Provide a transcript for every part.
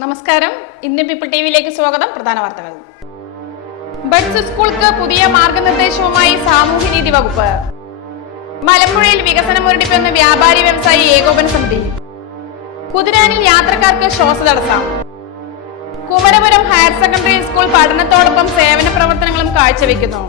നമസ്കാരം. Indian people T വിയിലേക്ക് സ്വാഗതം. പ്രധാന വാർത്തകൾ. ബഡ്സ് സ്കൂൾക്ക് പുതിയ മാർഗനിർദ്ദേശവുമായി സാമൂഹ്യനീതി വകുപ്പ്. മലമ്പുഴയിൽ വികസനം മുരടിപ്പെന്ന് വ്യാപാരി വ്യവസായി ഏകോപന സമിതി. കുതിരാനിൽ യാത്രക്കാർക്ക് ശ്വാസതടസ്സം. കുമരപുരം ഹയർ സെക്കൻഡറി സ്കൂൾ പഠനത്തോടൊപ്പം സേവന പ്രവർത്തനങ്ങളും കാഴ്ചവെക്കുന്നു.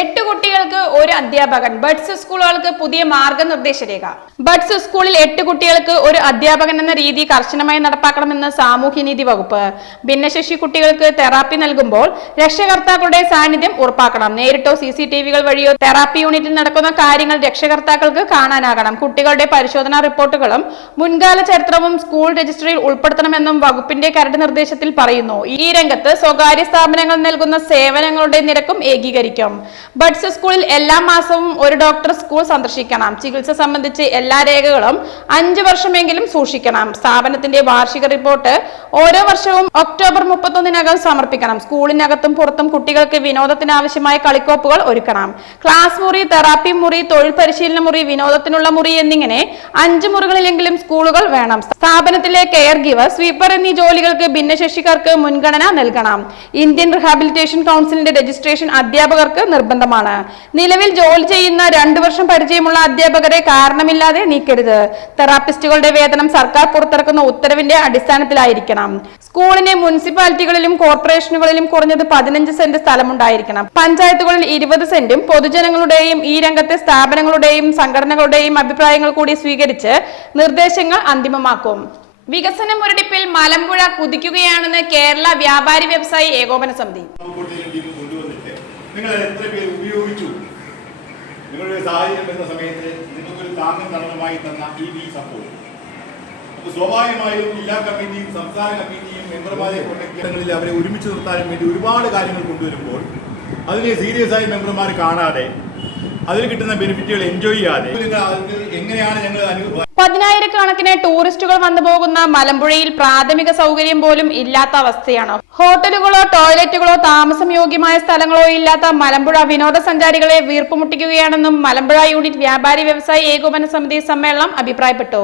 എട്ട് കുട്ടികൾക്ക് ഒരു അധ്യാപകൻ. ബഡ്സ് സ്കൂളുകൾക്ക് പുതിയ മാർഗനിർദ്ദേശ രേഖ ബഡ്സ് സ്കൂളിൽ എട്ട് കുട്ടികൾക്ക് ഒരു അധ്യാപകൻ എന്ന രീതി കർശനമായി നടപ്പാക്കണമെന്ന് സാമൂഹ്യനീതി വകുപ്പ്. ഭിന്നശേഷി കുട്ടികൾക്ക് തെറാപ്പി നൽകുമ്പോൾ രക്ഷകർത്താക്കളുടെ സാന്നിധ്യം ഉറപ്പാക്കണം. നേരിട്ടോ സി സി ടി വികൾ വഴിയോ തെറാപ്പി യൂണിറ്റിൽ നടക്കുന്ന കാര്യങ്ങൾ രക്ഷകർത്താക്കൾക്ക് കാണാനാകണം. കുട്ടികളുടെ പരിശോധനാ റിപ്പോർട്ടുകളും മുൻകാല ചരിത്രവും സ്കൂൾ രജിസ്ട്രിയിൽ ഉൾപ്പെടുത്തണമെന്നും വകുപ്പിന്റെ കരട് നിർദ്ദേശത്തിൽ പറയുന്നു. ഈ രംഗത്ത് സ്വകാര്യ സ്ഥാപനങ്ങൾ നൽകുന്ന സേവനങ്ങളുടെ നിരക്കും ഏകീകരിക്കും. ബഡ്സ് സ്കൂളിൽ എല്ലാ മാസവും ഒരു ഡോക്ടർ സ്കൂൾ സന്ദർശിക്കണം. ചികിത്സ സംബന്ധിച്ച് എല്ലാ രേഖകളും അഞ്ചു വർഷമെങ്കിലും സൂക്ഷിക്കണം. സ്ഥാപനത്തിന്റെ വാർഷിക റിപ്പോർട്ട് ഓരോ വർഷവും ഒക്ടോബർ മുപ്പത്തൊന്നിനകം സമർപ്പിക്കണം. സ്കൂളിനകത്തും പുറത്തും കുട്ടികൾക്ക് വിനോദത്തിന് ആവശ്യമായ കളിക്കോപ്പുകൾ ഒരുക്കണം. ക്ലാസ് മുറി തെറാപ്പി മുറി തൊഴിൽ പരിശീലന മുറി വിനോദത്തിനുള്ള മുറി എന്നിങ്ങനെ അഞ്ച് മുറികളിലെങ്കിലും സ്കൂളുകൾ വേണം. സ്ഥാപനത്തിലെ കെയർ ഗിവർ സ്വീപ്പർ എന്നീ ജോലികൾക്ക് ഭിന്നശേഷിക്കാർക്ക് മുൻഗണന നൽകണം. ഇന്ത്യൻ റിഹാബിലിറ്റേഷൻ കൗൺസിലിന്റെ രജിസ്ട്രേഷൻ അധ്യാപകർക്ക് നിർബന്ധമാണ്. നിലവിൽ ജോലി ചെയ്യുന്ന രണ്ടു വർഷം പരിചയമുള്ള അധ്യാപകരെ കാരണമില്ലാതെ നീക്കരുത്. തെറാപ്പിസ്റ്റുകളുടെ വേതനം സർക്കാർ പുറത്തിറക്കുന്ന ഉത്തരവിന്റെ അടിസ്ഥാനത്തിലായിരിക്കണം. സ്കൂളിന് മുനിസിപ്പാലിറ്റികളിലും കോർപ്പറേഷനുകളിലും കുറഞ്ഞത് പതിനഞ്ച് സെന്റ് സ്ഥലമുണ്ടായിരിക്കണം. പഞ്ചായത്തുകളിൽ ഇരുപത് സെന്റും പൊതുജനങ്ങളുടെയും ഈ രംഗത്തെ സ്ഥാപനങ്ങളുടെയും സംഘടനകളുടെയും അഭിപ്രായങ്ങൾ കൂടി സ്വീകരിച്ച് നിർദ്ദേശങ്ങൾ അന്തിമമാക്കും. വികസന മുരടിപ്പിൽ മലമ്പുഴ കുതിക്കുകയാണെന്ന് കേരള വ്യാപാരി വ്യവസായി ഏകോപന സമിതി. നിങ്ങൾ എത്ര പേര് ഉപയോഗിച്ചു? നിങ്ങളുടെ സാഹചര്യം എന്ന സമയത്ത് താങ്ങും തണലുമായി തന്ന ഈ വി സപ്പോർട്ട് അപ്പോൾ സ്വാഭാവികമായും ജില്ലാ കമ്മിറ്റിയും സംസ്ഥാന കമ്മിറ്റിയും മെമ്പർമാരെ കൊണ്ടെങ്കിൽ അവരെ ഒരുമിച്ച് നിർത്താനും വേണ്ടി ഒരുപാട് കാര്യങ്ങൾ കൊണ്ടുവരുമ്പോൾ അതിനെ സീരിയസ് ആയി മെമ്പർമാർ കാണാതെ അതിൽ കിട്ടുന്ന ബെനിഫിറ്റുകൾ എൻജോയ് ചെയ്യാതെ എങ്ങനെയാണ് ഞങ്ങൾ അനു പതിനായിരക്കണക്കിന് ടൂറിസ്റ്റുകൾ വന്നു പോകുന്ന മലമ്പുഴയിൽ പ്രാഥമിക സൗകര്യം പോലും ഇല്ലാത്ത അവസ്ഥയാണ്. ഹോട്ടലുകളോ ടോയ്ലറ്റുകളോ താമസം യോഗ്യമായ സ്ഥലങ്ങളോ ഇല്ലാത്ത മലമ്പുഴ വിനോദസഞ്ചാരികളെ വീർപ്പുമുട്ടിക്കുകയാണെന്നും മലമ്പുഴ യൂണിറ്റ് വ്യാപാരി വ്യവസായി ഏകോപന സമിതി സമ്മേളനം അഭിപ്രായപ്പെട്ടു.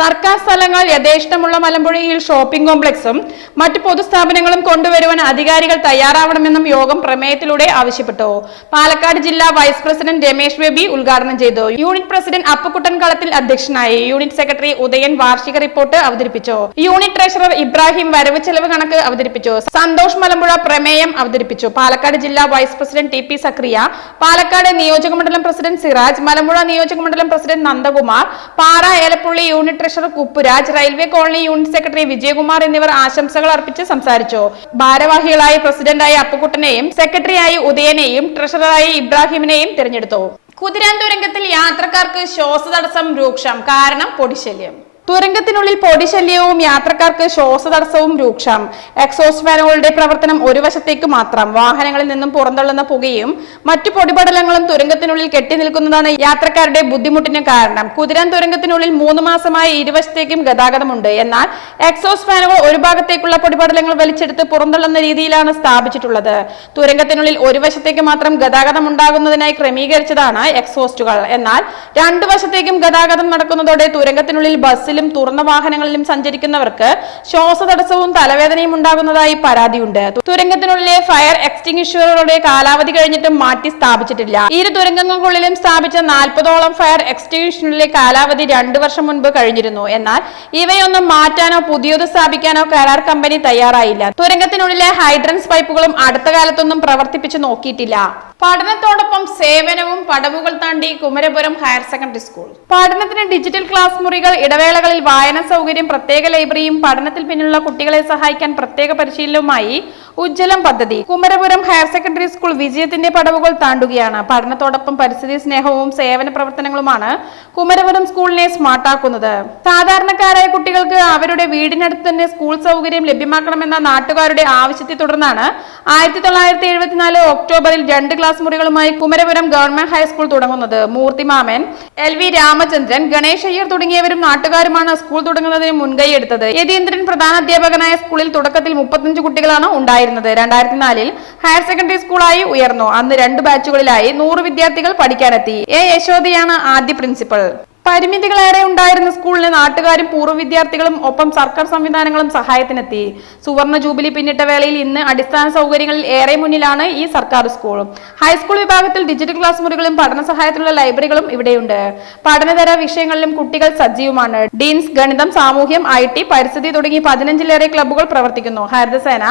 സർക്കാർ സ്ഥലങ്ങൾ യഥേഷ്ടമുള്ള മലമ്പുഴയിൽ ഷോപ്പിംഗ് കോംപ്ലക്സും മറ്റ് പൊതുസ്ഥാപനങ്ങളും കൊണ്ടുവരുവാൻ അധികാരികൾ തയ്യാറാവണമെന്നും യോഗം പ്രമേയത്തിലൂടെ ആവശ്യപ്പെട്ടു. പാലക്കാട് ജില്ലാ വൈസ് പ്രസിഡന്റ് രമേശ് ബേബി ഉദ്ഘാടനം ചെയ്തു. യൂണിറ്റ് പ്രസിഡന്റ് അപ്പക്കുട്ടൻ കളത്തിൽ അധ്യക്ഷനായി. യൂണിറ്റ് സെക്രട്ടറി ഉദയൻ വാർഷിക റിപ്പോർട്ട് അവതരിപ്പിച്ചു. യൂണിറ്റ് ട്രഷറർ ഇബ്രാഹിം വരവ് ചെലവ് കണക്ക് അവതരിപ്പിച്ചു. സന്തോഷ് മലമ്പുഴ പ്രമേയം അവതരിപ്പിച്ചു. പാലക്കാട് ജില്ലാ vice president T P Sakariya Palakkad നിയോജക മണ്ഡലം പ്രസിഡന്റ് സിറാജ് മലമ്പുഴ നിയോജക മണ്ഡലം president Nandakumar Para Elappully unit treasurer Kuppuraj railway colony unit secretary Vijayakumar എന്നിവർ ആശംസകൾ അർപ്പിച്ച് സംസാരിച്ചു. ഭാരവാഹികളായി പ്രസിഡന്റായി അപ്പുക്കുട്ടനെയും സെക്രട്ടറിയായി ഉദയനെയും ട്രഷററായി ഇബ്രാഹിമിനെയും തിരഞ്ഞെടുത്തു. കുതിരാൻ യാത്രക്കാർക്ക് ശ്വാസതടസ്സം രൂക്ഷം. കാരണം പൊടിശല്യം. തുരങ്കത്തിനുള്ളിൽ പൊടിശല്യവും യാത്രക്കാർക്ക് ശ്വാസതടസ്സവും രൂക്ഷം. എക്സോസ്റ്റ് ഫാനുകളുടെ പ്രവർത്തനം ഒരു വശത്തേക്ക് മാത്രം. വാഹനങ്ങളിൽ നിന്നും പുറന്തള്ളുന്ന പുകയും മറ്റു പൊടിപടലങ്ങളും തുരങ്കത്തിനുള്ളിൽ കെട്ടി നിൽക്കുന്നതാണ് യാത്രക്കാരുടെ ബുദ്ധിമുട്ടിന് കാരണം. കുതിരാൻ തുരങ്കത്തിനുള്ളിൽ മൂന്ന് മാസമായി ഇരുവശത്തേക്കും ഗതാഗതമുണ്ട്. എന്നാൽ എക്സോസ്റ്റ് ഫാനുകൾ ഒരു ഭാഗത്തേക്കുള്ള പൊടിപടലങ്ങൾ വലിച്ചെടുത്ത് പുറന്തള്ളുന്ന രീതിയിലാണ് സ്ഥാപിച്ചിട്ടുള്ളത്. തുരങ്കത്തിനുള്ളിൽ ഒരു വശത്തേക്ക് മാത്രം ഗതാഗതം ഉണ്ടാകുന്നതിനായി ക്രമീകരിച്ചതാണ് എക്സോസ്റ്റുകൾ എന്നാൽ രണ്ടു വശത്തേക്കും ഗതാഗതം നടക്കുന്നതോടെ തുരങ്കത്തിനുള്ളിൽ ബസ്സിലും തുറന്ന വാഹനങ്ങളിലും സഞ്ചരിക്കുന്നവർക്ക് ശ്വാസതടസ്സവും തലവേദനയും ഉണ്ടാകുന്നതായി പരാതിയുണ്ട്. തുരങ്കത്തിനുള്ളിലെ ഫയർ എക്സ്റ്റിങ്ഷറുകളുടെ കാലാവധി കഴിഞ്ഞിട്ടും മാറ്റി സ്ഥാപിച്ചിട്ടില്ല. ഇരു തുരങ്കങ്ങൾക്കുള്ളിലും സ്ഥാപിച്ച നാൽപ്പതോളം ഫയർ എക്സ്റ്റിംഗ്വിഷനുകളിലെ കാലാവധി രണ്ടു വർഷം മുൻപ് കഴിഞ്ഞിരുന്നു. എന്നാൽ ഇവയൊന്നും മാറ്റാനോ പുതിയത് സ്ഥാപിക്കാനോ കരാർ കമ്പനി തയ്യാറായില്ല. തുരങ്കത്തിനുള്ളിലെ ഹൈഡ്രൻസ് പൈപ്പുകളും അടുത്ത കാലത്തൊന്നും പ്രവർത്തിപ്പിച്ചു നോക്കിയിട്ടില്ല. പഠനത്തോടൊപ്പം സേവനവും പടവുകൾ താണ്ടി കുമരപുരം ഹയർ സെക്കൻഡറി സ്കൂൾ. പഠനത്തിന് ഡിജിറ്റൽ ക്ലാസ് മുറികൾ ഇടവേളകളിൽ വായന സൗകര്യം പ്രത്യേക ലൈബ്രറിയും പഠനത്തിൽ പിന്നിലുള്ള കുട്ടികളെ സഹായിക്കാൻ പ്രത്യേക പരിശീലനവുമായി ഉജ്ജ്വലം പദ്ധതി. കുമരപുരം ഹയർ സെക്കൻഡറി സ്കൂൾ വിജയത്തിന്റെ പടവുകൾ താണ്ടുകയാണ്. പഠനത്തോടൊപ്പം പരിസ്ഥിതി സ്നേഹവും സേവന പ്രവർത്തനങ്ങളുമാണ് കുമരപുരം സ്കൂളിനെ സ്മാർട്ടാക്കുന്നത്. സാധാരണക്കാരായ കുട്ടികൾക്ക് അവരുടെ വീടിനടുത്ത് തന്നെ സ്കൂൾ സൗകര്യം ലഭ്യമാക്കണമെന്ന നാട്ടുകാരുടെ ആവശ്യത്തെ തുടർന്നാണ് ആയിരത്തി തൊള്ളായിരത്തി എഴുപത്തിനാല് ഒക്ടോബറിൽ രണ്ട് ക്ലാസ് മുറികളുമായി കുമരപുരം ഗവൺമെന്റ് ഹൈസ്കൂൾ തുടങ്ങുന്നത്. മൂർത്തിമാമൻ എൽ വി രാമചന്ദ്രൻ ഗണേഷ് അയ്യർ തുടങ്ങിയവരും നാട്ടുകാരും യതീന്ദ്രമാണ് സ്കൂൾ തുടങ്ങുന്നതിന് മുൻകൈ എടുത്തത് യതീന്ദ്രൻ പ്രധാന അധ്യാപകനായ സ്കൂളിൽ തുടക്കത്തിൽ മുപ്പത്തഞ്ച് കുട്ടികളാണ് ഉണ്ടായിരുന്നത്. രണ്ടായിരത്തി നാലിൽ ഹയർ സെക്കൻഡറി സ്കൂളായി ഉയർന്നു. അന്ന് രണ്ട് ബാച്ചുകളിലായി നൂറ് വിദ്യാർത്ഥികൾ പഠിക്കാനെത്തി. എ യശോദയാണ് ആദ്യ പ്രിൻസിപ്പൽ. പരിമിതികളേറെ ഉണ്ടായിരുന്ന സ്കൂളിന് നാട്ടുകാരും പൂർവ വിദ്യാർത്ഥികളും ഒപ്പം സർക്കാർ സംവിധാനങ്ങളും സഹായത്തിനെത്തി. സുവർണ ജൂബിലി പിന്നിട്ട വേളയിൽ ഇന്ന് അടിസ്ഥാന സൗകര്യങ്ങളിൽ ഏറെ മുന്നിലാണ് ഈ സർക്കാർ സ്കൂൾ. ഹൈസ്കൂൾ വിഭാഗത്തിൽ ഡിജിറ്റൽ ക്ലാസ് മുറികളും പഠന സഹായത്തിനുള്ള ലൈബ്രറികളും ഇവിടെയുണ്ട്. പഠനതര വിഷയങ്ങളിലും കുട്ടികൾ സജീവമാണ്. ഡീൻസ് ഗണിതം സാമൂഹ്യം ഐ ടി പരിസ്ഥിതി തുടങ്ങി പതിനഞ്ചിലേറെ ക്ലബ്ബുകൾ പ്രവർത്തിക്കുന്നു. ഹരിതസേന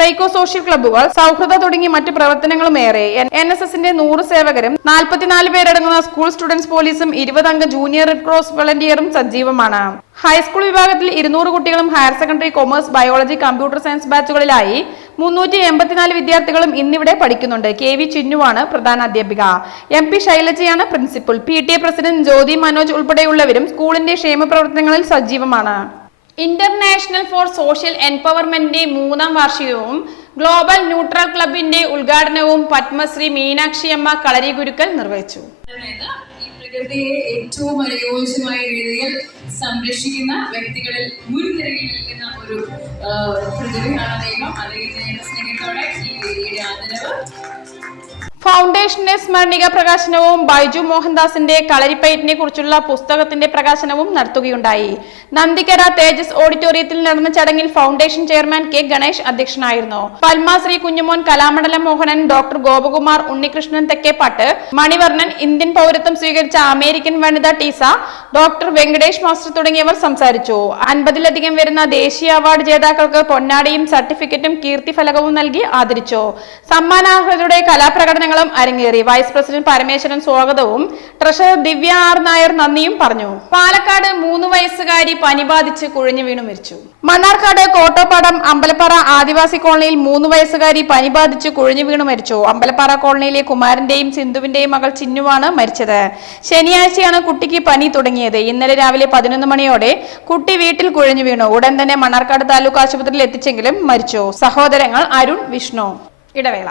സൈക്കോ സോഷ്യൽ ക്ലബ്ബുകൾ സൗഹൃദ തുടങ്ങി മറ്റു പ്രവർത്തനങ്ങളും ഏറെ. എൻ എസ് എസിന്റെ നൂറ് സേവകരും നാൽപ്പത്തിനാല് പേരടങ്ങുന്ന സ്കൂൾ സ്റ്റുഡൻസ് പോലീസും ഇരുപതംഗ ജൂനിയർ റെഡ് ക്രോസ് വളണ്ടിയറും സജീവമാണ്. ഹൈസ്കൂൾ വിഭാഗത്തിൽ ഇരുന്നൂറ് കുട്ടികളും higher secondary commerce biology computer science ബാച്ചുകളിലായി മുന്നൂറ്റി എൺപത്തിനാല് വിദ്യാർത്ഥികളും ഇന്നിവിടെ പഠിക്കുന്നുണ്ട്. കെ വി ചിന്നുവാണ് പ്രധാന അധ്യാപിക. M P ശൈലജയാണ് principal P T A president Jyothi Manoj ഉൾപ്പെടെയുള്ളവരും സ്കൂളിന്റെ ക്ഷേമപ്രവർത്തനങ്ങളിൽ സജീവമാണ്. ഇന്റർനാഷണൽ ഫോർ സോഷ്യൽ എംപവർമെന്റിന്റെ മൂന്നാം വാർഷികവും ഗ്ലോബൽ ന്യൂട്രൽ ക്ലബിന്റെ ഉദ്ഘാടനവും പത്മശ്രീ മീനാക്ഷി അമ്മ കളരി ഗുരുക്കൽ നിർവഹിച്ചു പ്രകൃതിയെ ഏറ്റവും അനുയോജ്യമായ രീതിയിൽ സംരക്ഷിക്കുന്ന വ്യക്തികളിൽ മുൻനിരയിൽ നിൽക്കുന്ന ഒരു പ്രതിഭയാണ് ദൈവം. അദ്ദേഹത്തിന്റെ സ്നേഹത്തോടെ ഈ വേദിയുടെ ആദരവ് ഫൗണ്ടേഷന്റെ സ്മരണിക പ്രകാശനവും ബൈജു മോഹൻദാസിന്റെ കളരിപ്പയറ്റിനെ കുറിച്ചുള്ള പുസ്തകത്തിന്റെ പ്രകാശനവും നടത്തുകയുണ്ടായി. നന്ദിക്കര തേജസ് ഓഡിറ്റോറിയത്തിൽ നടന്ന ചടങ്ങിൽ ഫൗണ്ടേഷൻ ചെയർമാൻ കെ ഗണേഷ് അധ്യക്ഷനായിരുന്നു. പത്മശ്രീ കുഞ്ഞുമോൻ കലാമണ്ഡലം മോഹനൻ ഡോക്ടർ ഗോപകുമാർ ഉണ്ണികൃഷ്ണൻ തെക്കേപ്പാട്ട് മണിവർണൻ ഇന്ത്യൻ പൗരത്വം സ്വീകരിച്ച അമേരിക്കൻ വനിത ടീസ ഡോക്ടർ വെങ്കടേഷ് മാസ്റ്റർ തുടങ്ങിയവർ സംസാരിച്ചു. അൻപതിലധികം വരുന്ന ദേശീയ അവാർഡ് ജേതാക്കൾക്ക് പൊന്നാടിയും സർട്ടിഫിക്കറ്റും കീർത്തിഫലകവും നൽകി ആദരിച്ചു. സമ്മാനാർഹരുടെ കലാപ്രകടനങ്ങളും അരങ്ങേറി. വൈസ് പ്രസിഡന്റ് പരമേശ്വരൻ സ്വാഗതവും. ട്രഷറർ ദിവ്യ ആർ നായർ നന്ദിയും പറഞ്ഞു. പാലക്കാട് മൂന്ന് വയസ്സുകാരി പനി ബാധിച്ച് കുഴഞ്ഞു വീണു മരിച്ചു. മണ്ണാർക്കാട് കോട്ടോപ്പാടം അമ്പലപ്പാറ ആദിവാസി കോളനിയിൽ മൂന്ന് വയസ്സുകാരി പനി ബാധിച്ച് കുഴഞ്ഞു വീണു മരിച്ചു. അമ്പലപ്പാറ കോളനിയിലെ കുമാരന്റെയും സിന്ധുവിന്റെയും മകൾ ചിന്നുവാണ് മരിച്ചത്. ശനിയാഴ്ചയാണ് കുട്ടിക്ക് പനി തുടങ്ങിയത്. ഇന്നലെ രാവിലെ പതിനൊന്ന് മണിയോടെ കുട്ടി വീട്ടിൽ കുഴഞ്ഞു വീണു. ഉടൻ തന്നെ മണ്ണാർക്കാട് താലൂക്ക് ആശുപത്രിയിൽ എത്തിച്ചെങ്കിലും മരിച്ചു. സഹോദരങ്ങൾ അരുൺ വിഷ്ണു. ഇടവേള.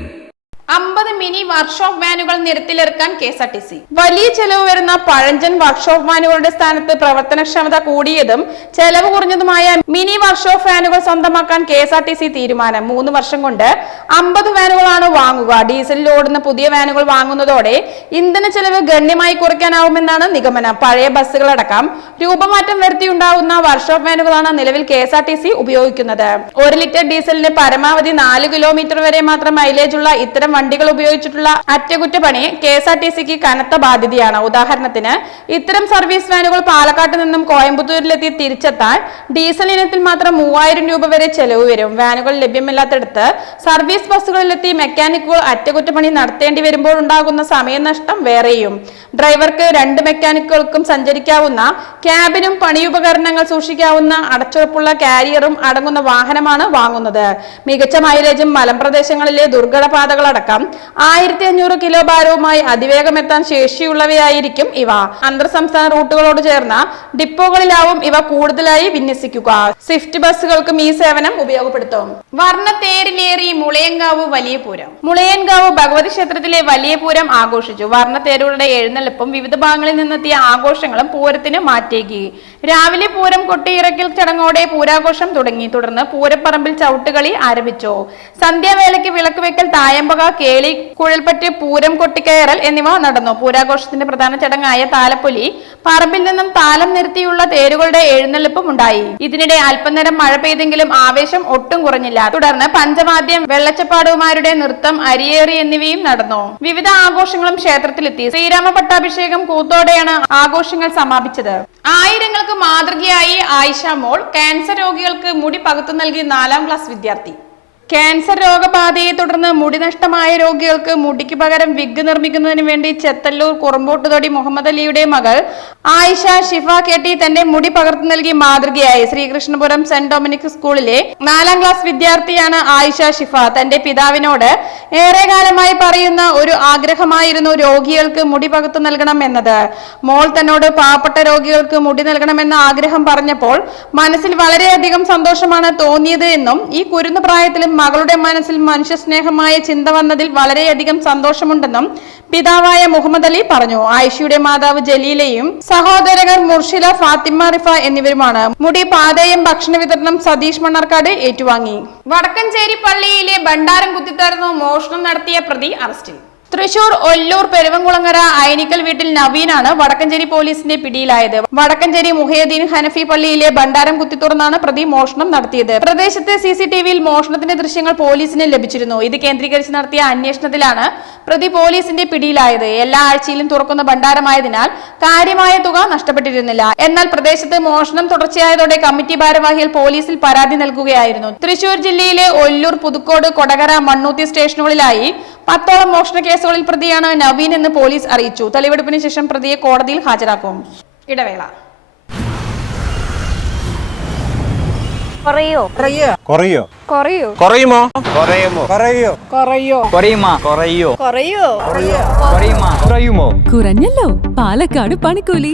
മിനി വർക്ക്ഷോപ്പ് വാനുകൾ നിരത്തിലിറക്കാൻ K S R T C. വലിയ ചെലവ് വരുന്ന പഴഞ്ചൻ വർക്ക്ഷോപ്പ് വാനുകളുടെ സ്ഥാനത്ത് പ്രവർത്തനക്ഷമത കൂടിയതും ചെലവ് കുറഞ്ഞതുമായ മിനി വർക്ക്ഷോപ്പ് വാനുകൾ സ്വന്തമാക്കാൻ K S R T C തീരുമാനം. മൂന്ന് വർഷം കൊണ്ട് അമ്പത് വാനുകളാണ് വാങ്ങുക. ഡീസലിൽ ഓടുന്ന പുതിയ വാനുകൾ വാങ്ങുന്നതോടെ ഇന്ധന ചെലവ് ഗണ്യമായി കുറയ്ക്കാനാവുമെന്നാണ് നിഗമനം. പഴയ ബസ്സുകളടക്കം രൂപമാറ്റം വരുത്തിയുണ്ടാവുന്ന വർക്ക്ഷോപ്പ് വാനുകളാണ് നിലവിൽ K S R T C ഉപയോഗിക്കുന്നത്. ഒരു ലിറ്റർ ഡീസലിന് പരമാവധി നാല് കിലോമീറ്റർ വരെ മാത്രം മൈലേജ് ഉള്ള ഇത്തരം വണ്ടികൾ ഉപയോഗിച്ചിട്ടുള്ള അറ്റകുറ്റപ്പണി കെ എസ് ആർ ടി സിക്ക് കനത്ത ബാധ്യതയാണ്. ഉദാഹരണത്തിന് ഇത്തരം സർവീസ് വാനുകൾ പാലക്കാട്ട് നിന്നും കോയമ്പത്തൂരിലെത്തി തിരിച്ചെത്താൻ ഡീസൽ ഇനത്തിൽ മാത്രം മൂവായിരം രൂപ വരെ ചെലവ് വരും. വാനുകൾ ലഭ്യമല്ലാത്തടത്ത് സർവീസ് ബസ്സുകളിലെത്തി മെക്കാനിക്കുകൾ അറ്റകുറ്റപ്പണി നടത്തേണ്ടി വരുമ്പോൾ ഉണ്ടാകുന്ന സമയനഷ്ടം വേറെയും. ഡ്രൈവർക്ക് രണ്ട് മെക്കാനിക്കുകൾക്കും സഞ്ചരിക്കാവുന്ന ക്യാബിനും പണിയുപകരണങ്ങൾ സൂക്ഷിക്കാവുന്ന അടച്ചുറപ്പുള്ള കാരിയറും അടങ്ങുന്ന വാഹനമാണ് വാങ്ങുന്നത്. മികച്ച മൈലേജും മലമ്പ്രദേശങ്ങളിലെ ദുർഘട പാതകളടക്കം ആയിരത്തി അഞ്ഞൂറ് കിലോ ഭാരവുമായി അതിവേഗം എത്താൻ ശേഷിയുള്ളവയായിരിക്കും ഇവ. അന്തർ സംസ്ഥാന റൂട്ടുകളോട് ചേർന്ന ഡിപ്പോകളിലാവും ഇവ കൂടുതലായി വിന്യസിക്കുക. സ്വിഫ്റ്റ് ബസ്സുകൾക്കും ഈ സേവനം ഉപയോഗപ്പെടുത്തും. വർണത്തേരിലേറി മുളയങ്കാവ് വലിയ പൂരം മുളയൻകാവ് ഭഗവതി ക്ഷേത്രത്തിലെ വലിയ പൂരം ആഘോഷിച്ചു. വർണത്തേരുകളുടെ എഴുന്നള്ളിപ്പും വിവിധ ഭാഗങ്ങളിൽ നിന്നെത്തിയ ആഘോഷങ്ങളും പൂരത്തിന് മാറ്റേകി. രാവിലെ പൂരം കൊട്ടിയിറക്കൽ ചടങ്ങോടെ പൂരാഘോഷം തുടങ്ങി. തുടർന്ന് പൂരപ്പറമ്പിൽ ചവിട്ടുകളി ആരംഭിച്ചു. സന്ധ്യാവേളയ്ക്ക് വിളക്ക് വെക്കൽ തായമ്പക കേളി കുഴൽപ്പറ്റ് പൂരം കൊട്ടിക്കയറൽ എന്നിവ നടന്നു. പൂരാഘോഷത്തിന്റെ പ്രധാന ചടങ്ങായ താലപ്പൊലി പറമ്പിൽ നിന്നും താലം നിരത്തിയുള്ള തേരുകളുടെ എഴുന്നള്ളിപ്പും ഉണ്ടായി. ഇതിനിടെ അല്പനേരം മഴ പെയ്തെങ്കിലും ആവേശം ഒട്ടും കുറഞ്ഞില്ല. തുടർന്ന് പഞ്ചവാദ്യം വെള്ളച്ചപ്പാടുമാരുടെ നൃത്തം അരിയേറി എന്നിവയും നടന്നു. വിവിധ ആഘോഷങ്ങളും ക്ഷേത്രത്തിലെത്തി. ശ്രീരാമ പട്ടാഭിഷേകം കൂത്തോടെയാണ് ആഘോഷങ്ങൾ സമാപിച്ചത്. ആയിരങ്ങൾക്ക് മാതൃകയായി ആയിഷ മോൾ ക്യാൻസർ രോഗികൾക്ക് മുടി പകുത്തു നൽകി നാലാം ക്ലാസ് വിദ്യാർത്ഥി. ക്യാൻസർ രോഗബാധയെ തുടർന്ന് മുടി നഷ്ടമായ രോഗികൾക്ക് മുടിക്ക് പകരം വിഗ് നിർമ്മിക്കുന്നതിന് വേണ്ടി ചെത്തല്ലൂർ കുറുമ്പോട്ടുതൊടി മുഹമ്മദ് അലിയുടെ മകൾ ആയിഷ ഷിഫ കെട്ടി തന്റെ മുടി പകർന്നു നൽകി മാതൃകയായി. ശ്രീകൃഷ്ണപുരം സെന്റ് ഡൊമിനിക് സ്കൂളിലെ നാലാം ക്ലാസ് വിദ്യാർത്ഥിയാണ് ആയിഷ ഷിഫ. തന്റെ പിതാവിനോട് ഏറെ കാലമായി പറയുന്ന ഒരു ആഗ്രഹമായിരുന്നു രോഗികൾക്ക് മുടി പകർത്തു നൽകണം എന്നത് മോൾ തന്നോട് പാവപ്പെട്ട രോഗികൾക്ക് മുടി നൽകണമെന്ന ആഗ്രഹം പറഞ്ഞപ്പോൾ മനസ്സിൽ വളരെയധികം സന്തോഷമാണ് തോന്നിയത് എന്നും ഈ കുരുന്നു പ്രായത്തിലും മകളുടെ മനസ്സിൽ മനുഷ്യസ്നേഹമായ ചിന്ത വന്നതിൽ വളരെയധികം സന്തോഷമുണ്ടെന്നും പിതാവായ മുഹമ്മദ് അലി പറഞ്ഞു. ആയിഷയുടെ മാതാവ് ജലീലയും സഹോദരങ്ങൾ മുർഷില ഫാത്തിമ റിഫ എന്നിവരുമാണ്. മുടി പാതയും ഭക്ഷണ വിതരണം സതീഷ് മണ്ണാർക്കാട് ഏറ്റുവാങ്ങി. വടക്കഞ്ചേരി പള്ളിയിലെ ഭണ്ഡാരം കുത്തിത്തറന്നു മോഷണം നടത്തിയ പ്രതി അറസ്റ്റിൽ. തൃശൂർ ഒല്ലൂർ പെരുവങ്കുളങ്ങര അയനിക്കൽ വീട്ടിൽ നവീനാണ് വടക്കഞ്ചേരി പോലീസിന്റെ പിടിയിലായത്. വടക്കഞ്ചേരി മുഹയദ്ദീൻ ഹനഫി പള്ളിയിലെ ഭണ്ഡാരം കുത്തിത്തുറന്നാണ് പ്രതി മോഷണം നടത്തിയത്. പ്രദേശത്തെ സി സി ടിവിയിൽ മോഷണത്തിന്റെ ദൃശ്യങ്ങൾ പോലീസിന് ലഭിച്ചിരുന്നു. ഇത് കേന്ദ്രീകരിച്ച് നടത്തിയ അന്വേഷണത്തിലാണ് പ്രതി പോലീസിന്റെ പിടിയിലായത്. എല്ലാ ആഴ്ചയിലും തുറക്കുന്ന ഭണ്ഡാരമായതിനാൽ കാര്യമായ തുക നഷ്ടപ്പെട്ടിരുന്നില്ല. എന്നാൽ പ്രദേശത്ത് മോഷണം തുടർച്ചയായതോടെ കമ്മിറ്റി ഭാരവാഹികൾ പോലീസിൽ പരാതി നൽകുകയായിരുന്നു. തൃശൂർ ജില്ലയിലെ ഒല്ലൂർ പുതുക്കോട് കൊടകര മണ്ണൂത്തി സ്റ്റേഷനുകളിലായി പത്തോളം മോഷണ കേസുകളിൽ പ്രതിയാണ് നവീൻ എന്ന് പോലീസ് അറിയിച്ചു. തെളിവെടുപ്പിന് ശേഷം പ്രതിയെ കോടതിയിൽ ഹാജരാക്കും. ഇടവേള. കുറയോ? കുറയോ? കുറയോ? കുറയുമോ? കുറയുമോ? കുറയോ? കുറയുമോ കുറയുമോ? കുറയോ? കുറയുമോ കുറയുമോ? കുറഞ്ഞല്ലോ. പാലക്കാട് പണിക്കൂലി.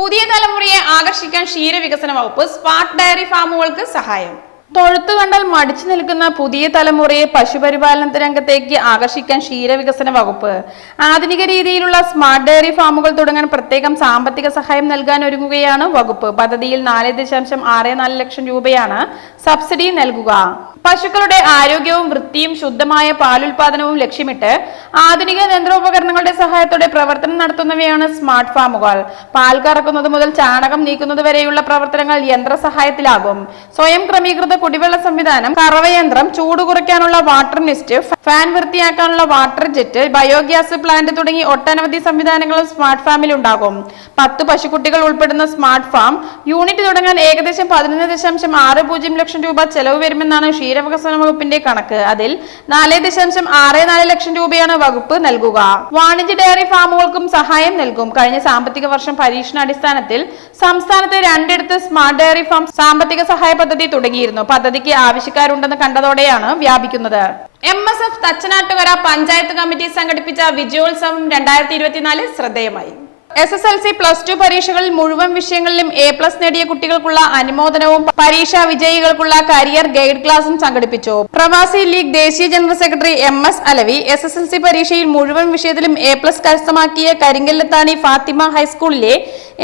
പുതിയ തലമുറയെ ആകർഷിക്കാൻ ക്ഷീരവികസന വകുപ്പ് സ്മാർട്ട് ഡയറി ഫാമുകൾക്ക് സഹായം. തൊഴുത്തു കണ്ടാൽ മടിച്ചു നിൽക്കുന്ന പുതിയ തലമുറയെ പശുപരിപാലന രംഗത്തേക്ക് ആകർഷിക്കാൻ ക്ഷീരവികസന വകുപ്പ്. ആധുനിക രീതിയിലുള്ള സ്മാർട്ട് ഡയറി ഫാമുകൾ തുടങ്ങാൻ പ്രത്യേകം സാമ്പത്തിക സഹായം നൽകാൻ ഒരുങ്ങുകയാണ് വകുപ്പ്. പദ്ധതിയിൽ നാല് ദശാംശം ആറ് നാല് ലക്ഷം രൂപയാണ് സബ്സിഡി നൽകുക. പശുക്കളുടെ ആരോഗ്യവും വൃത്തിയും ശുദ്ധമായ പാലുൽപാദനവും ലക്ഷ്യമിട്ട് ആധുനിക യന്ത്രോപകരണങ്ങളുടെ സഹായത്തോടെ പ്രവർത്തനം നടത്തുന്നവയാണ് സ്മാർട്ട് ഫാമുകൾ. പാൽ കറക്കുന്നത് മുതൽ ചാണകം നീക്കുന്നത് വരെയുള്ള പ്രവർത്തനങ്ങൾ യന്ത്ര സഹായത്തിലാകും സ്വയം ക്രമീകൃത കുടിവെള്ള സംവിധാനം കറവയന്ത്രം ചൂട് കുറയ്ക്കാനുള്ള വാട്ടർ മിസ്റ്റ് ഫാൻ വൃത്തിയാക്കാനുള്ള വാട്ടർ ജെറ്റ് ബയോഗ്യാസ് പ്ലാന്റ് തുടങ്ങി ഒട്ടനവധി സംവിധാനങ്ങളും സ്മാർട്ട് ഫാമിൽ ഉണ്ടാകും. പത്ത് പശുക്കുട്ടികൾ ഉൾപ്പെടുന്ന സ്മാർട്ട് ഫാം യൂണിറ്റ് തുടങ്ങാൻ ഏകദേശം പതിനൊന്ന് ദശാംശം ആറ് പൂജ്യം ലക്ഷം രൂപ ചെലവ് വരുമെന്നാണ് ക്ഷീരവികസന വകുപ്പിന്റെ കണക്ക് അതിൽ നാല് ദശാംശം ആറ് നാല് ലക്ഷം രൂപയാണ് വകുപ്പ് നൽകുക. വാണിജ്യ ഡയറി ഫാമുകൾക്കും സഹായം നൽകും. കഴിഞ്ഞ സാമ്പത്തിക വർഷം പരീക്ഷണാടിസ്ഥാനത്തിൽ സംസ്ഥാനത്ത് രണ്ടിടത്ത് സ്മാർട്ട് ഡയറി ഫാം സാമ്പത്തിക സഹായ പദ്ധതി തുടങ്ങിയിരുന്നു. പദ്ധതിക്ക് ആവശ്യക്കാരുണ്ടെന്ന് കണ്ടതോടെയാണ് വ്യാപിക്കുന്നത്. M S F Thachanattukara panchayat committee സംഘടിപ്പിച്ച വിജയോത്സവം രണ്ടായിരത്തി ഇരുപത്തിനാല് ശ്രദ്ധേയമായി. S S L C plus two പരീക്ഷകളിൽ മുഴുവൻ വിഷയങ്ങളിലും എ പ്ലസ് നേടിയ കുട്ടികൾക്കുള്ള അനുമോദനവും പരീക്ഷാ വിജയികൾക്കുള്ള കരിയർ ഗൈഡ് ക്ലാസും സംഘടിപ്പിച്ചു. പ്രവാസി ലീഗ് ദേശീയ general secretary M S Alavi S S L C പരീക്ഷയിൽ മുഴുവൻ വിഷയത്തിലും എ പ്ലസ് കരസ്ഥമാക്കിയ കരിങ്കല്ലത്താണി ഫാത്തിമ ഹൈസ്കൂളിലെ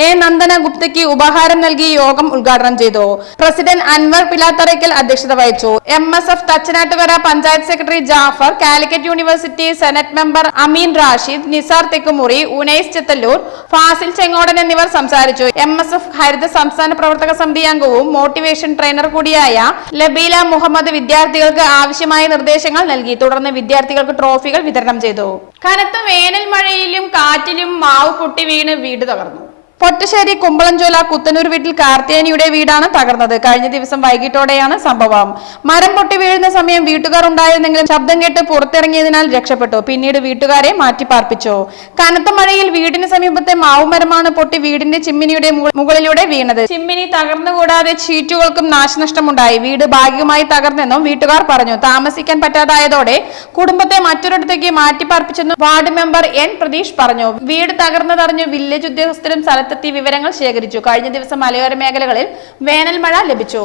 എ നന്ദന ഗുപ്തയ്ക്ക് ഉപഹാരം നൽകി യോഗം ഉദ്ഘാടനം ചെയ്തു. പ്രസിഡന്റ് അൻവർ പിലാത്തറയ്ക്കൽ അധ്യക്ഷത വഹിച്ചു. M S F Thachanattukara panchayat secretary Jafar Calicut university senate member Ameen Rashid Nisar Thekkumuri Unais Chethallur Fasil Chengodan എന്നിവർ സംസാരിച്ചു. എം എസ് എഫ് ഹരിത സംസ്ഥാന പ്രവർത്തക സമിതി അംഗവും മോട്ടിവേഷൻ ട്രെയിനർ കൂടിയായ ലബീല മുഹമ്മദ് വിദ്യാർത്ഥികൾക്ക് ആവശ്യമായ നിർദ്ദേശങ്ങൾ നൽകി. തുടർന്ന് വിദ്യാർത്ഥികൾക്ക് ട്രോഫികൾ വിതരണം ചെയ്തു. കനത്ത വേനൽ മഴയിലും കാറ്റിലും മാവ് പൊട്ടി വീണ് വീട് തകർന്നു. പൊറ്റശ്ശേരി കുമ്പളഞ്ചോല കുത്തനൂർ വീട്ടിൽ കാർത്തിയാനിയുടെ വീടാണ് തകർന്നത്. കഴിഞ്ഞ ദിവസം വൈകിട്ടോടെയാണ് സംഭവം. മരം പൊട്ടി വീഴുന്ന സമയം വീട്ടുകാർ ഉണ്ടായിരുന്നെങ്കിലും ശബ്ദം കേട്ട് പുറത്തിറങ്ങിയതിനാൽ രക്ഷപ്പെട്ടു. പിന്നീട് വീട്ടുകാരെ മാറ്റിപ്പാർപ്പിച്ചു. കനത്ത മഴയിൽ വീടിന് സമീപത്തെ മാവുമരമാണ് പൊട്ടി വീടിന്റെ ചിമ്മിനിയുടെ മുകളിലൂടെ വീണത്. ചിമ്മിനി തകർന്നുകൂടാതെ ചീറ്റുകൾക്കും നാശനഷ്ടമുണ്ടായി. വീട് ഭാഗികമായി തകർന്നെന്നും വീട്ടുകാർ പറഞ്ഞു. താമസിക്കാൻ പറ്റാതായതോടെ കുടുംബത്തെ മറ്റൊരിടത്തേക്ക് മാറ്റിപ്പാർപ്പിച്ചെന്നും വാർഡ് മെമ്പർ എൻ പ്രതീഷ് പറഞ്ഞു. വീട് തകർന്നതറിഞ്ഞു വില്ലേജ് ഉദ്യോഗസ്ഥരും സ്ഥലത്തെത്തി വിവരങ്ങൾ ശേഖരിച്ചു. കഴിഞ്ഞ ദിവസം മലയോര മേഖലകളിൽ വേനൽ മഴ ലഭിച്ചു.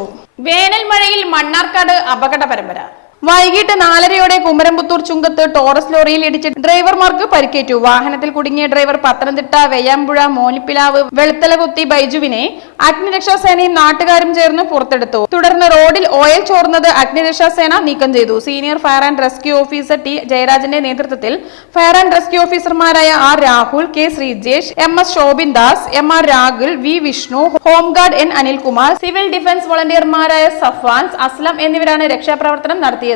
വേനൽ മഴയിൽ മണ്ണാർക്കാട് അപകട പരമ്പര. വൈകിട്ട് നാലരയോടെ കുമരംപുത്തൂർ ചുങ്കത്ത് ടോറസ് ലോറിയിൽ ഇടിച്ച് ഡ്രൈവർമാർക്ക് പരിക്കേറ്റു. വാഹനത്തിൽ കുടുങ്ങിയ ഡ്രൈവർ പത്തനംതിട്ട വെയ്യാമ്പുഴ മോനിപ്പിലാവ് വെളുത്തലകുത്തി ബൈജുവിനെ അഗ്നിരക്ഷാസേനയും നാട്ടുകാരും ചേർന്ന് പുറത്തെടുത്തു. തുടർന്ന് റോഡിൽ ഓയിൽ ചോർന്നത് അഗ്നിരക്ഷാസേന നീക്കം ചെയ്തു. Senior fire and rescue officer T ജയരാജന്റെ നേതൃത്വത്തിൽ ഫയർ ആൻഡ് റെസ്ക്യൂ ഓഫീസർമാരായ R Rahul K Sreejesh M S Shobin Das M R Rahul V Vishnu home guard N Anilkumar civil defence വോളണ്ടിയർമാരായ Safans Aslam എന്നിവരാണ് രക്ഷാപ്രവർത്തനം നടത്തിയത്.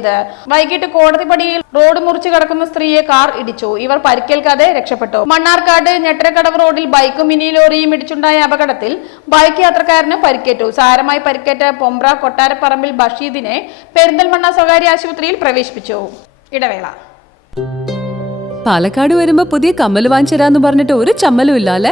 വൈകിട്ട് കോടതിപ്പടിയിൽ റോഡ് മുറിച്ച് കടക്കുന്ന സ്ത്രീയെ കാർ ഇടിച്ചു. ഇവർ പരിക്കേൽക്കാതെ രക്ഷപ്പെട്ടു. മണ്ണാർക്കാട് ഞെട്ടരക്കടവ് റോഡിൽ ബൈക്കും മിനി ലോറിയും ഇടിച്ചുണ്ടായ അപകടത്തിൽ ബൈക്ക് യാത്രക്കാരന് പരിക്കേറ്റു. സാരമായി പരിക്കേറ്റ പൊമ്പ്ര കൊട്ടാരപ്പറമ്പിൽ ബഷീദിനെ പെരിന്തൽമണ്ണ സ്വകാര്യ ആശുപത്രിയിൽ പ്രവേശിപ്പിച്ചു. ഇടവേള. പാലക്കാട് വരുമ്പോ പുതിയ കമ്മൽ വാങ്ങിച്ചരാന്ന് പറഞ്ഞിട്ട് ഒരു ചമ്മലും ഇല്ല അല്ലെ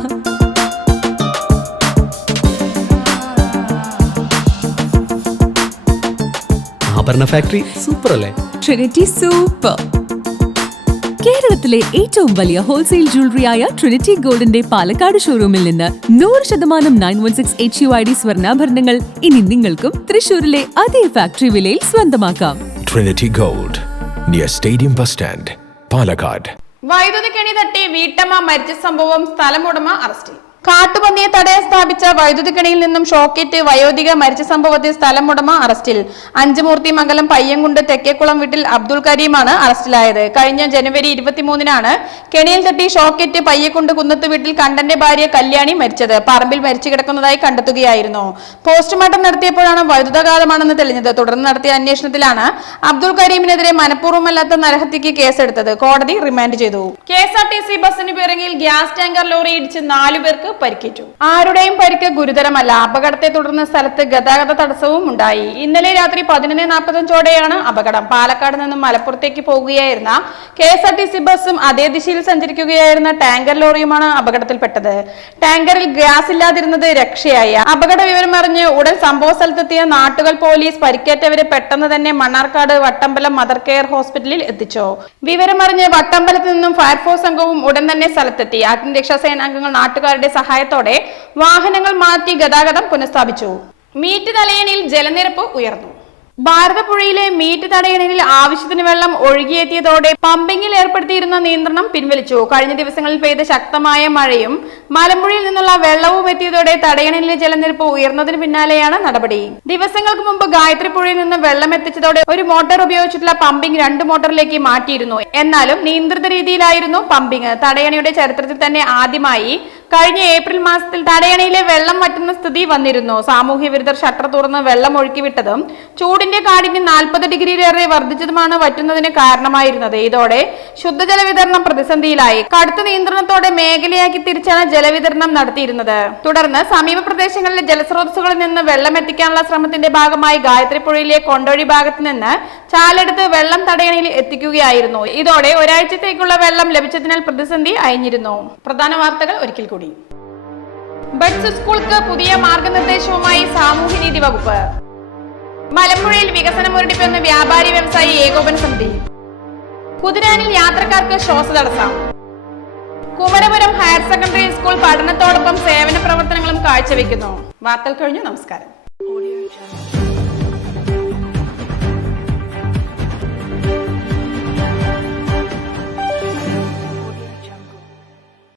ആഭരണ ഫാക്ടറി സൂപ്പർ അല്ലേ? ട്രിനിറ്റി സൂപ്പർ കേരളത്തിലെ ഏറ്റവും വലിയ ഹോൾസെയിൽ ജ്വല്ലറിയായ ട്രിനിറ്റി ഗോൾഡിന്റെ പാലക്കാട് ഷോറൂമിൽ നിന്ന് നൂറ് ശതമാനം nine one six H U I D സ്വർണാഭരണങ്ങൾ ഇനി നിങ്ങൾക്കും തൃശൂരിലെ അതേ ഫാക്ടറി വിലയിൽ സ്വന്തമാക്കാം. Trinity gold near stadium bus stand Palakkad വൈദ്യുതി കെണി തട്ടി വീട്ടമ്മ മരിച്ച സംഭവം സ്ഥലമുടമ അറസ്റ്റിൽ. കാട്ടുപന്നിയെ തടയാൻ സ്ഥാപിച്ച വൈദ്യുതി കിണിയിൽ നിന്നും ഷോക്കേറ്റ് വയോധിക മരിച്ച സംഭവത്തിൽ സ്ഥലം ഉടമ അറസ്റ്റിൽ. അഞ്ചുമൂർത്തി മംഗലം പയ്യങ്കുണ്ട് തെക്കേക്കുളം വീട്ടിൽ അബ്ദുൾ കരീമാണ് അറസ്റ്റിലായത്. കഴിഞ്ഞ ജനുവരി ഇരുപത്തിമൂന്നിനാണ് കെണിയിൽ തട്ടി ഷോക്കേറ്റ് പയ്യക്കുണ്ട് കുന്നത്ത് വീട്ടിൽ കണ്ടന്റെ ഭാര്യ കല്യാണി മരിച്ചത്. പറമ്പിൽ മരിച്ചു കിടക്കുന്നതായി കണ്ടെത്തുകയായിരുന്നു. പോസ്റ്റ്മോർട്ടം നടത്തിയപ്പോഴാണ് വൈദ്യുതഘാതമാണെന്ന് തെളിഞ്ഞത്. തുടർന്ന് നടത്തിയ അന്വേഷണത്തിലാണ് അബ്ദുൾ കരീമിനെതിരെ മനഃപൂർവമല്ലാത്ത നരഹത്യക്ക് കേസെടുത്തത്. കോടതി റിമാൻഡ് ചെയ്തു. K S R T C ബസിന് പിറകിൽ ഗ്യാസ് ടാങ്കർ ലോറി ഇടിച്ച് നാലു പേർക്ക് പരിക്കേറ്റു. ആരുടെയും പരിക്ക് ഗുരുതരമല്ല. അപകടത്തെ തുടർന്ന് സ്ഥലത്ത് ഗതാഗത തടസ്സവും ഉണ്ടായി. ഇന്നലെ രാത്രി പതിനൊന്ന് നാൽപ്പത്തഞ്ചോടെയാണ് അപകടം. പാലക്കാട് നിന്നും മലപ്പുറത്തേക്ക് പോകുകയായിരുന്ന K S R T C ബസും അതേ ദിശയിൽ സഞ്ചരിക്കുകയായിരുന്ന ടാങ്കർ ലോറിയുമാണ് അപകടത്തിൽപ്പെട്ടത്. ടാങ്കറിൽ ഗ്യാസ് ഇല്ലാതിരുന്നത് രക്ഷയായി. അപകട വിവരം അറിഞ്ഞ് ഉടൻ സംഭവ സ്ഥലത്തെത്തിയ നാട്ടുകൾ പോലീസ് പരിക്കേറ്റവരെ പെട്ടെന്ന് തന്നെ മണ്ണാർക്കാട് വട്ടമ്പലം മദർ കെയർ ഹോസ്പിറ്റലിൽ എത്തിച്ചു. വിവരമറിഞ്ഞ് വട്ടമ്പലത്ത് നിന്നും ഫയർഫോഴ്സ് സംഘവും ഉടൻ തന്നെ സ്ഥലത്തെത്തി. അഗ്നിരക്ഷാ സേനാംഗങ്ങൾ നാട്ടുകാരുടെ സഹായത്തോടെ വാഹനങ്ങൾ മാറ്റി ഗതാഗതം പുനഃസ്ഥാപിച്ചു. മീറ്റ് തലയണിയിൽ ജലനിരപ്പ് ഉയർന്നു. ഭാരതപ്പുഴയിലെ മീറ്റ് തടയണയിൽ ആവശ്യത്തിന് വെള്ളം ഒഴുകിയെത്തിയതോടെ പമ്പിങ്ങിൽ ഏർപ്പെടുത്തിയിരുന്ന നിയന്ത്രണം പിൻവലിച്ചു. കഴിഞ്ഞ ദിവസങ്ങളിൽ പെയ്ത ശക്തമായ മഴയും മലമ്പുഴയിൽ നിന്നുള്ള വെള്ളവും എത്തിയതോടെ തടയണയിലെ ജലനിരപ്പ് ഉയർന്നതിന് പിന്നാലെയാണ് നടപടി. ദിവസങ്ങൾക്ക് മുമ്പ് ഗായത്രി പുഴയിൽ നിന്ന് വെള്ളം എത്തിച്ചതോടെ ഒരു മോട്ടോർ ഉപയോഗിച്ചിട്ടുള്ള പമ്പിംഗ് രണ്ട് മോട്ടോറിലേക്ക് മാറ്റിയിരുന്നു. എന്നാലും നിയന്ത്രിത രീതിയിലായിരുന്നു പമ്പിംഗ്. തടയണയുടെ ചരിത്രത്തിൽ തന്നെ ആദ്യമായി കഴിഞ്ഞ ഏപ്രിൽ മാസത്തിൽ തടയണയിലെ വെള്ളം വറ്റുന്ന സ്ഥിതി വന്നിരുന്നു. സാമൂഹ്യ വിരുദ്ധർ ഷട്ടർ തുറന്ന് വെള്ളം ഒഴുക്കി വിട്ടതും ചൂടിന്റെ കാഠിന്യം നാൽപ്പത് ഡിഗ്രിയിലേറെ വർദ്ധിച്ചതുമാണ് വറ്റുന്നതിന് കാരണമായിരുന്നത്. ഇതോടെ ശുദ്ധജല വിതരണം പ്രതിസന്ധിയിലായി. കടുത്ത നിയന്ത്രണത്തോടെ മേഖലയാക്കി തിരിച്ചാണ് ജലവിതരണം നടത്തിയിരുന്നത്. തുടർന്ന് സമീപ പ്രദേശങ്ങളിലെ ജലസ്രോതസ്സുകളിൽ നിന്ന് വെള്ളം എത്തിക്കാനുള്ള ശ്രമത്തിന്റെ ഭാഗമായി ഗായത്രി പുഴയിലെ കൊണ്ടൊഴി ഭാഗത്ത് നിന്ന് ചാലെടുത്ത് വെള്ളം തടയണയിൽ എത്തിക്കുകയായിരുന്നു. ഇതോടെ ഒരാഴ്ചത്തേക്കുള്ള വെള്ളം ലഭിച്ചതിനാൽ പ്രതിസന്ധി അയഞ്ഞിരുന്നു. പ്രധാന വാർത്തകൾ ഒരിക്കൽ കൂടി. ബഡ്സ് സ്കൂൾക്ക് പുതിയ മാർഗനിർദ്ദേശവുമായി സാമൂഹ്യനീതി വകുപ്പ്. മലമ്പുഴയിൽ വികസന മുരടിപ്പെന്ന് വ്യാപാരി വ്യവസായി ഏകോപന സമിതി. കുതിരാനിൽ യാത്രക്കാർക്ക് ശ്വാസതടസ്സം കുമരപുരം ഹയർ സെക്കൻഡറി സ്കൂൾ പഠനത്തോടൊപ്പം സേവന പ്രവർത്തനങ്ങളും കാഴ്ചവെക്കുന്നു. വാർത്തകൾ കഴിഞ്ഞു. നമസ്കാരം.